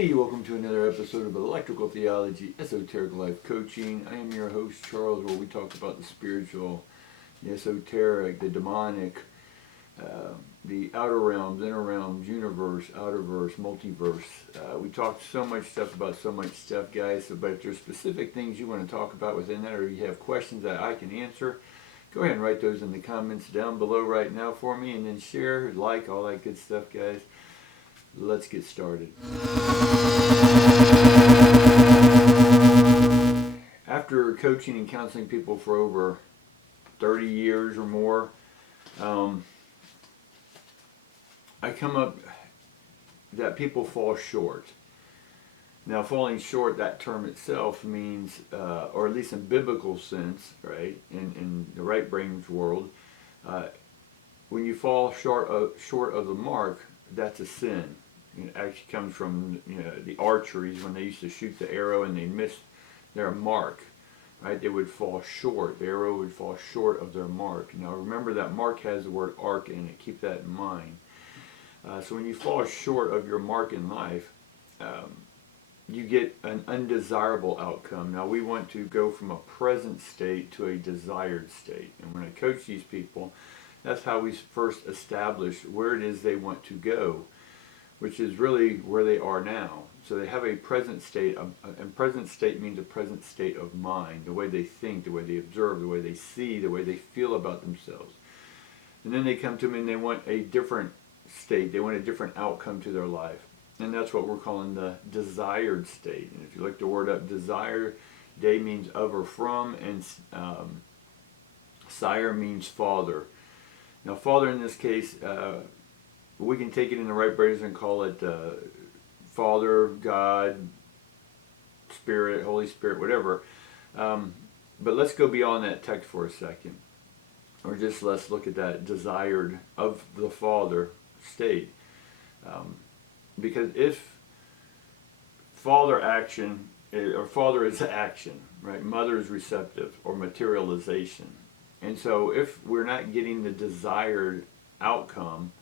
Hey, welcome to another episode of Electrical Theology, Esoteric Life Coaching. I am your host, Charles, where we talk about the spiritual, the esoteric, the demonic, the outer realms, inner realms, universe, outerverse, multiverse. We talk so much stuff about so much stuff, guys, but if there's specific things you want to talk about within that, or you have questions that I can answer, go ahead and write those in the comments down below right now for me, and then share, like, all that good stuff, guys. Let's get started. After coaching and counseling people for over 30 years or more, I come up that people fall short. Now, falling short, that term itself means, or at least in biblical sense, right, in the right brain's world, when you fall short of the mark, that's a sin. It actually comes from the archeries, when they used to shoot the arrow and they missed their mark, right? They would fall short. The arrow would fall short of their mark. Now remember that mark has the word arc in it. Keep that in mind. So when you fall short of your mark in life, you get an undesirable outcome. Now we want to go from a present state to a desired state. And when I coach these people, that's how we first establish where it is they want to go, which is really where they are now. So they have a present state, and present state means a present state of mind, the way they think, the way they observe, the way they see, the way they feel about themselves. And then they come to me and they want a different state, they want a different outcome to their life. And that's what we're calling the desired state. And if you look the word up, desire, de means of or from, and sire means father. Now father in this case, we can take it in the right brains and call it Father, God, Spirit, Holy Spirit, whatever. But let's go beyond that text for a second. Or just let's look at that desired of the Father state. Because if Father action, or Father is action, right? Mother is receptive or materialization. And so if we're not getting the desired outcome,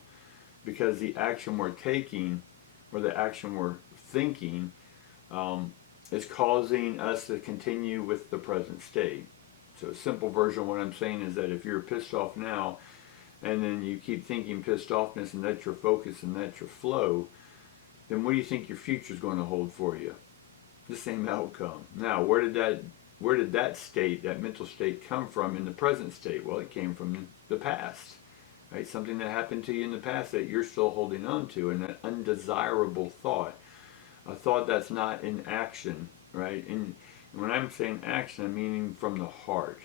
because the action we're taking or the action we're thinking is causing us to continue with the present state. So a simple version of what I'm saying is that if you're pissed off now and then you keep thinking pissed offness and that's your focus and that's your flow, then what do you think your future is going to hold for you? The same outcome. Now, where did that state, that mental state, come from in the present state? Well, it came from the past. Right? Something that happened to you in the past that you're still holding on to, and an undesirable thought, a thought that's not in action, right? And when I'm saying action, I'm meaning from the heart,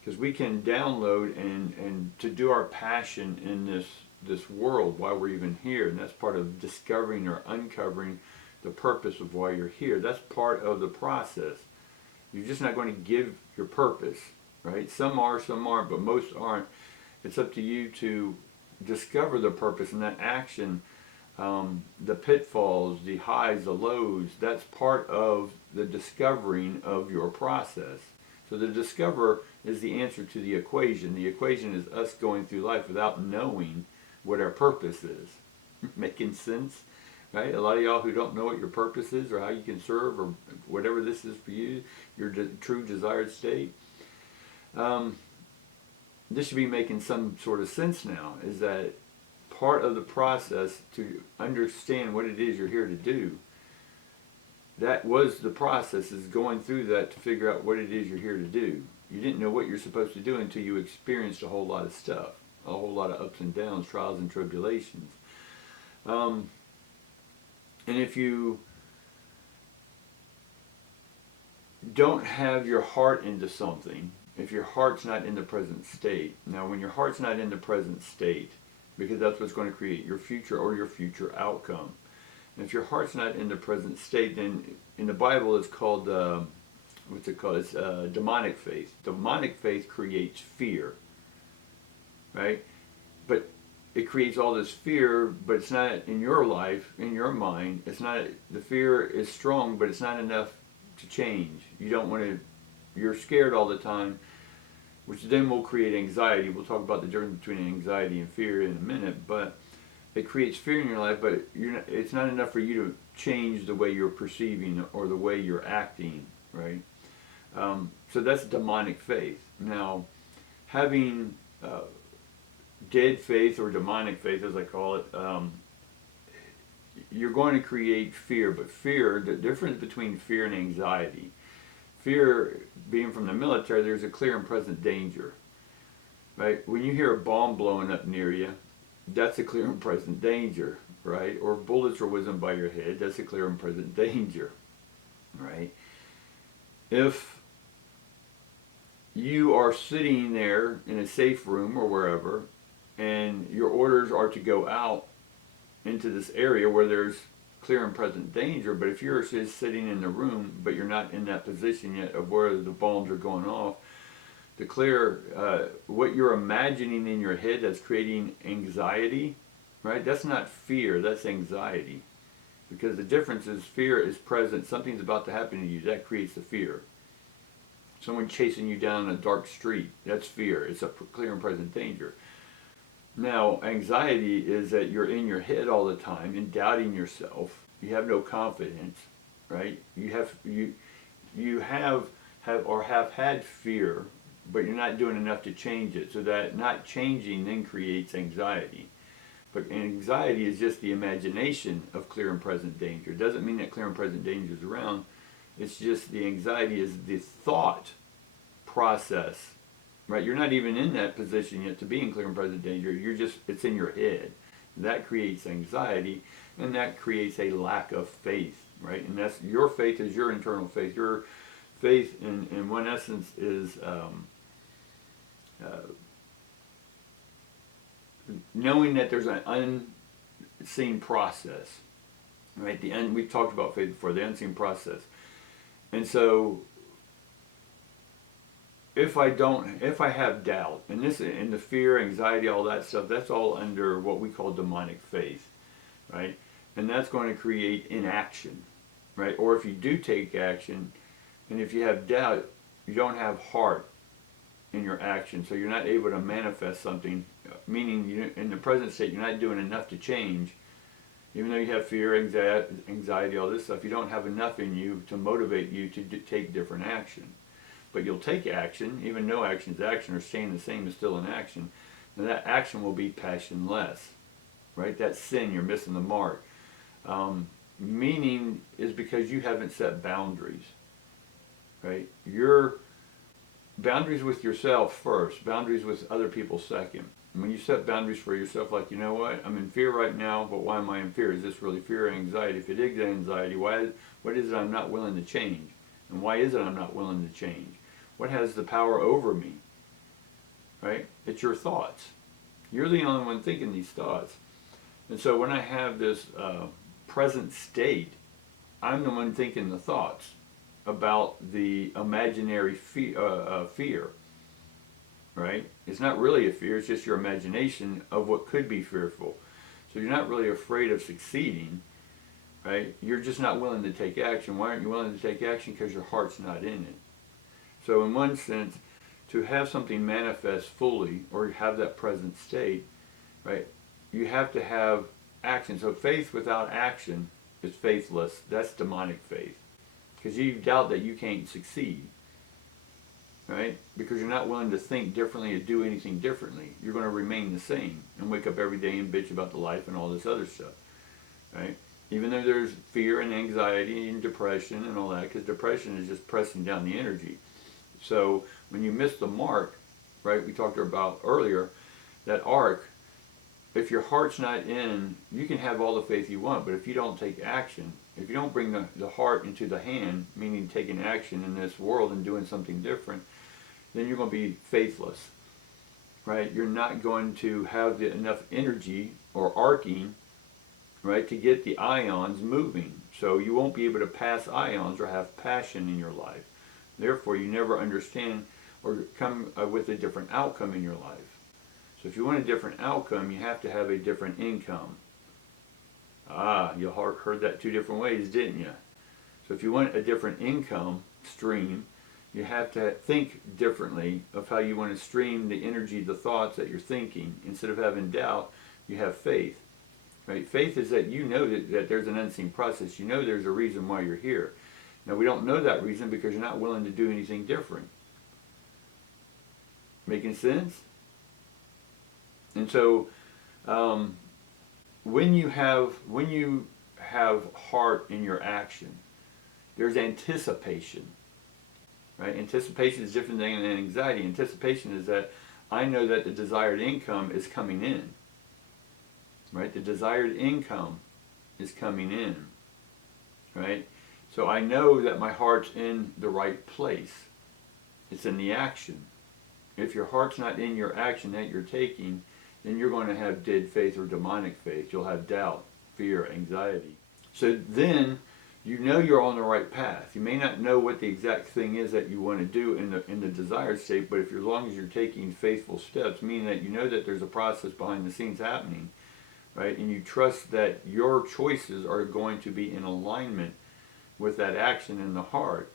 because we can download and to do our passion in this world while we're even here, and that's part of discovering or uncovering the purpose of why you're here. That's part of the process. You're just not going to give your purpose, right? Some are, some aren't, but most aren't. It's up to you to discover the purpose and that action, the pitfalls, the highs, the lows. That's part of the discovering of your process. So the discover is the answer to the equation. The equation is us going through life without knowing what our purpose is. Making sense? Right? A lot of y'all who don't know what your purpose is or how you can serve or whatever this is for you, your true desired state. This should be making some sort of sense now, is that part of the process to understand what it is you're here to do, that was the process, is going through that to figure out what it is you're here to do. You didn't know what you're supposed to do until you experienced a whole lot of stuff, a whole lot of ups and downs, trials and tribulations. And if you don't have your heart into something, if your heart's not in the present state. Now when your heart's not in the present state, because that's what's going to create your future or your future outcome. And if your heart's not in the present state, then in the Bible it's called, what's it called? It's demonic faith. Demonic faith creates fear, right? But it creates all this fear, but it's not in your life, in your mind. It's not, the fear is strong, but it's not enough to change. You don't want to, you're scared all the time, which then will create anxiety. We'll talk about the difference between anxiety and fear in a minute, but it creates fear in your life, but it's not enough for you to change the way you're perceiving or the way you're acting, right? So that's demonic faith. Now, having dead faith or demonic faith, as I call it, you're going to create fear. But fear, the difference between fear and anxiety, fear, being from the military, there's a clear and present danger, right? When you hear a bomb blowing up near you, that's a clear and present danger, right? Or bullets are whizzing by your head, that's a clear and present danger, right? If you are sitting there in a safe room or wherever, and your orders are to go out into this area where there's clear and present danger, but if you're just sitting in the room, but you're not in that position yet of where the bombs are going off, the clear, what you're imagining in your head that's creating anxiety, right? That's not fear, that's anxiety. Because the difference is fear is present, something's about to happen to you, that creates the fear. Someone chasing you down a dark street, that's fear, it's a clear and present danger. Now, anxiety is that you're in your head all the time and doubting yourself. You have no confidence, right? You have had fear, but you're not doing enough to change it. So that not changing then creates anxiety. But anxiety is just the imagination of clear and present danger. It doesn't mean that clear and present danger is around. It's just the anxiety is the thought process. Right, you're not even in that position yet to be in clear and present danger. It's in your head. That creates anxiety, and that creates a lack of faith, right? And that's your faith is your internal faith. Your faith, in one essence, is knowing that there's an unseen process, right? We've talked about faith before, the unseen process, and so. If I have doubt, and the fear, anxiety, all that stuff, that's all under what we call demonic faith, right? And that's going to create inaction, right? Or if you do take action, and if you have doubt, you don't have heart in your action, so you're not able to manifest something, meaning in the present state, you're not doing enough to change. Even though you have fear, anxiety, all this stuff, you don't have enough in you to motivate you to take different action. But you'll take action, even though action is action, or staying the same is still an action. And that action will be passionless, right? That sin, you're missing the mark. Meaning is because you haven't set boundaries, right? Your boundaries with yourself first, boundaries with other people second. And when you set boundaries for yourself, like, you know what, I'm in fear right now, but why am I in fear? Is this really fear or anxiety? If it is anxiety, what is it I'm not willing to change? And why is it I'm not willing to change? What has the power over me, right? It's your thoughts. You're the only one thinking these thoughts. And so when I have this present state, I'm the one thinking the thoughts about the imaginary fear, right? It's not really a fear, it's just your imagination of what could be fearful. So you're not really afraid of succeeding, right? You're just not willing to take action. Why aren't you willing to take action? Because your heart's not in it. So in one sense, to have something manifest fully or have that present state, right, you have to have action. So faith without action is faithless. That's demonic faith. Because you doubt that you can't succeed, right? Because you're not willing to think differently or do anything differently. You're going to remain the same and wake up every day and bitch about the life and all this other stuff, right? Even though there's fear and anxiety and depression and all that, because depression is just pressing down the energy. So when you miss the mark, right, we talked about earlier, that arc, if your heart's not in, you can have all the faith you want, but if you don't take action, if you don't bring the heart into the hand, meaning taking action in this world and doing something different, then you're going to be faithless, right? You're not going to have enough energy or arcing, right, to get the ions moving. So you won't be able to pass ions or have passion in your life. Therefore, you never understand or come with a different outcome in your life. So if you want a different outcome, you have to have a different income. You heard that two different ways, didn't you? So if you want a different income stream, you have to think differently of how you want to stream the energy, the thoughts that you're thinking. Instead of having doubt, you have faith. Right? Faith is that you know that there's an unseen process. You know there's a reason why you're here. Now, we don't know that reason because you're not willing to do anything different. Making sense? And so, when you have heart in your action, there's anticipation. Right? Anticipation is different than anxiety. Anticipation is that I know that the desired income is coming in. Right? The desired income is coming in. Right? So I know that my heart's in the right place. It's in the action. If your heart's not in your action that you're taking, then you're going to have dead faith or demonic faith. You'll have doubt, fear, anxiety. So then you know you're on the right path. You may not know what the exact thing is that you want to do in the desired state, but as long as you're taking faithful steps, meaning that you know that there's a process behind the scenes happening, right? And you trust that your choices are going to be in alignment with that action in the heart,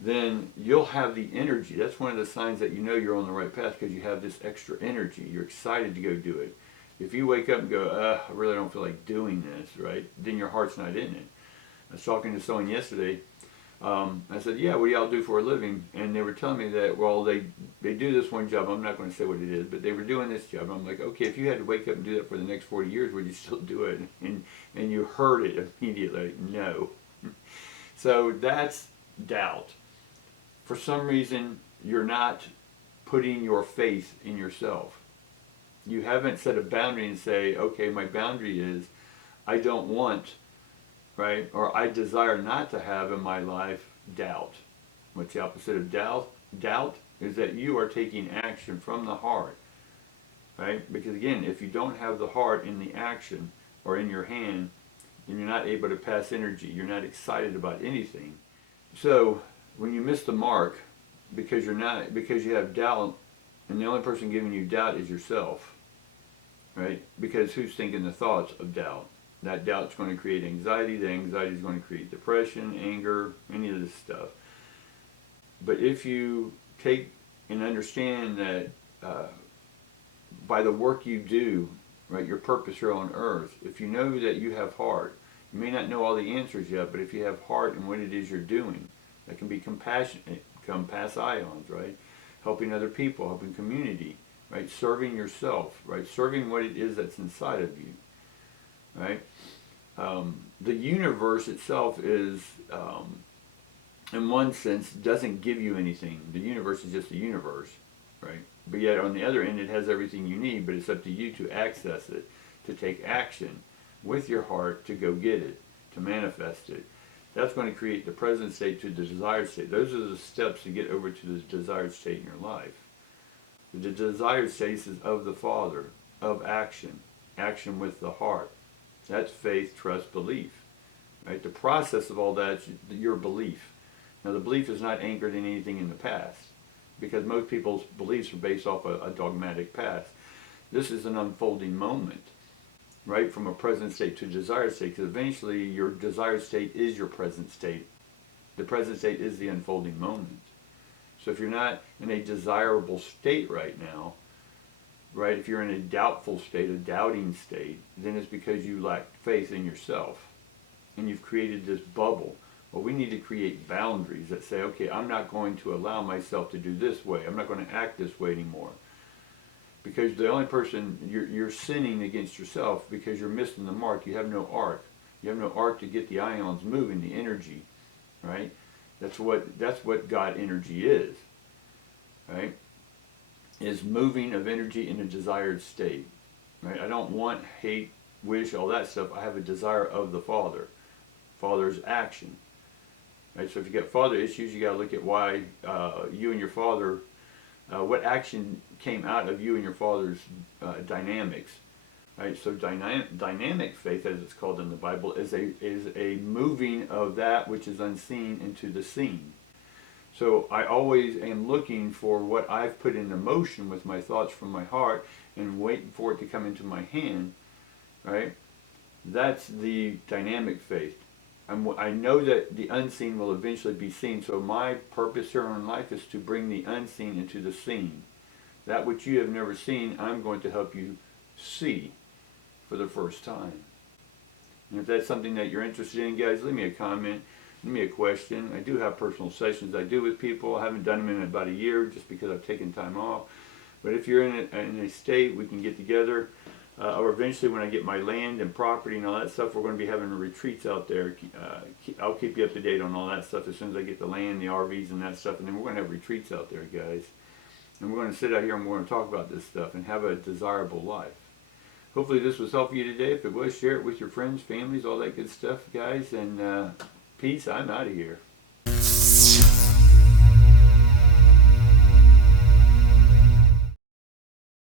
then you'll have the energy. That's one of the signs that you know you're on the right path, because you have this extra energy. You're excited to go do it. If you wake up and go, I really don't feel like doing this, right? Then your heart's not in it. I was talking to someone yesterday. I said, yeah, what do y'all do for a living? And they were telling me that, well, they do this one job. I'm not going to say what it is, but they were doing this job. I'm like, okay, if you had to wake up and do that for the next 40 years, would you still do it? And you heard it immediately, no. So that's doubt. For some reason, you're not putting your faith in yourself. You haven't set a boundary and say, okay, my boundary is I don't want, right, or I desire not to have in my life doubt. What's the opposite of doubt? Doubt is that you are taking action from the heart, right? Because again, if you don't have the heart in the action or in your hand, then you're not able to pass energy. You're not excited about anything. So when you miss the mark because you have doubt, and the only person giving you doubt is yourself, right? Because who's thinking the thoughts of doubt? That doubt's going to create anxiety. The anxiety is going to create depression, anger, any of this stuff. But if you take and understand that by the work you do, right, your purpose here on earth, if you know that you have heart, you may not know all the answers yet, but if you have heart in what it is you're doing, that can be compassionate, ions, right? Helping other people, helping community, right? Serving yourself, right? Serving what it is that's inside of you, right? The universe itself is, in one sense, doesn't give you anything. The universe is just the universe, right? But yet on the other end, it has everything you need, but it's up to you to access it, to take action with your heart to go get it, to manifest it. That's going to create the present state to the desired state. Those are the steps to get over to the desired state in your life. The desired state is of the Father, of action, action with the heart. That's faith, trust, belief. Right? The process of all that is your belief. Now the belief is not anchored in anything in the past, because most people's beliefs are based off a dogmatic past. This is an unfolding moment, right, from a present state to a desired state, because eventually your desired state is your present state. The present state is the unfolding moment. So if you're not in a desirable state right now, right, if you're in a doubtful state, a doubting state, then it's because you lack faith in yourself, and you've created this bubble. Well, we need to create boundaries that say, okay, I'm not going to allow myself to do this way. I'm not going to act this way anymore. Because the only person, you're sinning against yourself because you're missing the mark. You have no arc. You have no arc to get the ions moving, the energy, right? That's what God energy is, right? Is moving of energy in a desired state, right? I don't want, hate, wish, all that stuff. I have a desire of the Father. Father's action, right? So if you get father issues, you got to look at why you and your father, what action came out of you and your father's dynamics, right? So dynamic faith, as it's called in the Bible, is a moving of that which is unseen into the seen. So I always am looking for what I've put into motion with my thoughts from my heart and waiting for it to come into my hand, right? That's the dynamic faith. I know that the unseen will eventually be seen, so my purpose here in life is to bring the unseen into the seen. That which you have never seen, I'm going to help you see for the first time. And if that's something that you're interested in, guys, leave me a comment, leave me a question. I do have personal sessions I do with people. I haven't done them in about a year just because I've taken time off. But if you're in a state, we can get together. Or eventually when I get my land and property and all that stuff, we're going to be having retreats out there. I'll keep you up to date on all that stuff as soon as I get the land, the RVs and that stuff. And then we're going to have retreats out there, guys. And we're going to sit out here and we're going to talk about this stuff and have a desirable life. Hopefully this was helpful you today. If it was, share it with your friends, families, all that good stuff, guys. And peace. I'm out of here.